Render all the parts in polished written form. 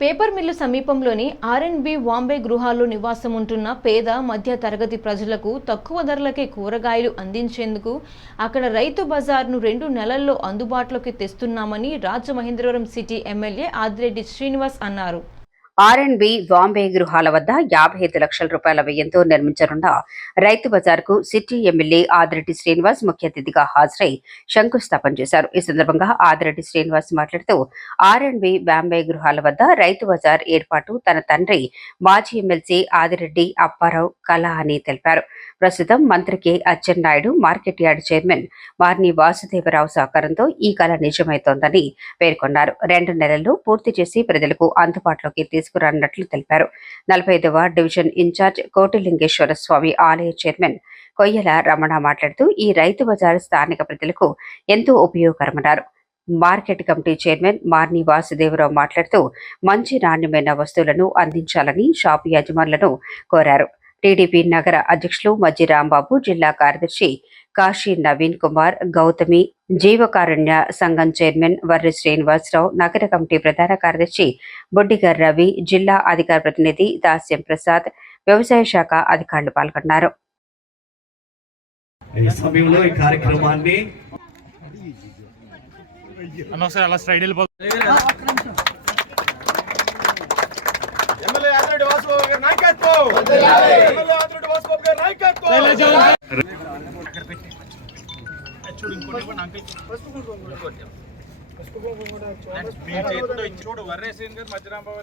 Paper mill సమీపంలోని ఆర్ఎండ్బి వాంబే గృహాల్లో నివాసం ఉంటున్న పేద మధ్య తరగతి ప్రజలకు తక్కువ ధరలకే కూరగాయలు అందించేందుకు అక్కడ రైతు బజార్ను 2 నెలల్లో అందుబాటులోకి తెస్తున్నామని రాజమహేంద్రవరం సిటీ ఎమ్మెల్యే ఆదిరెడ్డి శ్రీనివాస్ అన్నారు. ఆర్ఎండ్బి వాంబే గృహాల వద్ద 55 లక్షల రూపాయల వ్యయంతో నిర్మించనున్న రైతు బజార్కు సిటీ ఎమ్మెల్యే ఆదిరెడ్డి శ్రీనివాస్ ముఖ్య అతిథిగా హాజరై శంకుస్థాపన చేశారు. ఈ సందర్భంగా ఆదిరెడ్డి శ్రీనివాస్ మాట్లాడుతూ ఆర్ఎండ్బి వాంబే గృహాల వద్ద రైతు బజార్ ఏర్పాటు తన తండ్రి మాజీ ఎమ్మెల్సీ ఆదిరెడ్డి అప్పారావు కళ అని తెలిపారు. ప్రస్తుతం మంత్రి K Atchannaidu market yard chairman Marni Vasudevarao సహకారంతో ఈ కళ నిజమైతోందని పేర్కొన్నారు. 2 నెలల్లో పూర్తి చేసి ప్రజలకు అందుబాటులోకి తీసుకురానున్నట్లు తెలిపారు. 45వ డివిజన్ ఇన్ఛార్జ్ కోటిలింగేశ్వర స్వామి ఆలయ చైర్మన్ కొయ్యల రమణ మాట్లాడుతూ ఈ రైతు బజార్ స్థానిక ప్రజలకు ఎంతో ఉపయోగకరమన్నారు. Market committee chairman Marni Vasudevarao మాట్లాడుతూ మంచి నాణ్యమైన వస్తువులను అందించాలని షాపు యజమానులను కోరారు. టీడీపీ నగర అధ్యక్షులు మజ్జి రాంబాబు, జిల్లా కార్యదర్శి కాశీ నవీన్ కుమార్, గౌతమి, జీవకారుణ్య సంఘం చైర్మన్ వర్రి శ్రీనివాసరావు, నగర కమిటీ ప్రధాన కార్యదర్శి బొడ్డిగర్ రవి, జిల్లా అధికార ప్రతినిధి దాస్యం ప్రసాద్, వ్యవసాయ శాఖ అధికారులు పాల్గొన్నారు. ఎమ్మెల్యే ఆదిరెడ్డి వాసుబాబు గారి నాయకత్వం, ఎమ్మెల్యే ఆదిరెడ్డి వాసుబాబు గారి నాయకత్వం. చూడు వర్రేసేన్ గారు మధ్యరాంబాబు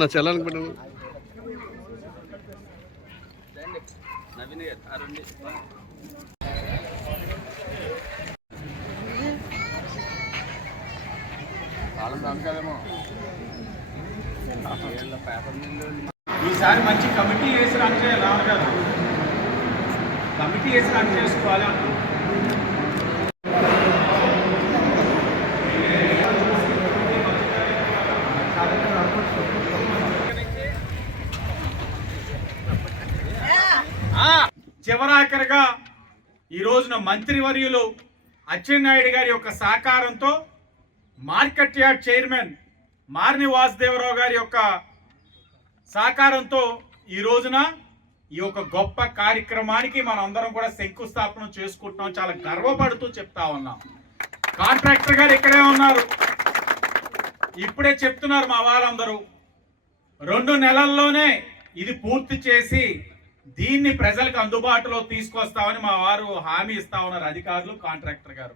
నా చల్లానికి పెట్టండి. ఈసారి మంచి కమిటీ వేసి రన్ చేయాలి. రావు గారు కమిటీ వేసి రన్ చేసుకోవాలి అంటున్నాం. చివరాఖరిగా ఈ రోజున మంత్రివర్యులు అచ్చెన్నాయుడు గారి యొక్క సహకారంతో market yard chairman Marni Vasudevarao గారి యొక్క సహకారంతో ఈ రోజున ఈ యొక్క గొప్ప కార్యక్రమానికి మనందరం కూడా శంకుస్థాపన చేసుకుంటున్నాం. చాలా గర్వపడుతూ చెప్తా ఉన్నాం. కాంట్రాక్టర్ గారు ఇక్కడే ఉన్నారు, ఇప్పుడే చెప్తున్నారు మా వాళ్ళందరూ 2 నెలల్లోనే ఇది పూర్తి చేసి దీన్ని ప్రజలకు అందుబాటులో తీసుకొస్తామని మా వారు హామీ ఇస్తా ఉన్నారు. అధికారులు, కాంట్రాక్టర్ గారు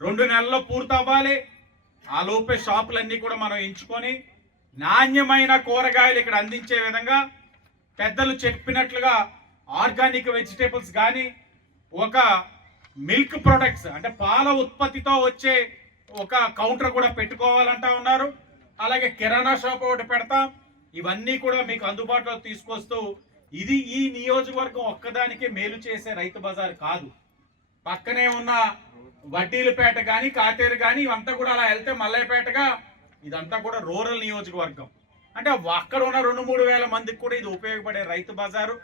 2 నెలల్లో పూర్తి అవ్వాలి. ఆ లోపే షాపులన్నీ కూడా మనం ఎంచుకొని నాణ్యమైన కూరగాయలు ఇక్కడ అందించే విధంగా పెద్దలు చెప్పినట్లుగా ఆర్గానిక్ వెజిటేబుల్స్ కానీ, ఒక మిల్క్ ప్రొడక్ట్స్ అంటే పాల ఉత్పత్తితో వచ్చే ఒక కౌంటర్ కూడా పెట్టుకోవాలంటా ఉన్నారు. అలాగే కిరాణా షాప్ ఒకటి పెడతాం. ఇవన్నీ కూడా మీకు అందుబాటులో తీసుకొస్తూ ఇది ఈ నియోజకవర్గం ఒక్కదానికి మేలు చేసే రైతు బజార్ కాదు. పక్కనే ఉన్న వడ్డీలపేట కానీ, కాతేరు కానీ ఇవంతా కూడా అలా వెళ్తే మల్లయ్యపేటగా ఇదంతా కూడా రూరల్ నియోజకవర్గం. అంటే అక్కడ ఉన్న 2-3 వేల మందికి కూడా ఇది ఉపయోగపడే రైతు బజారు.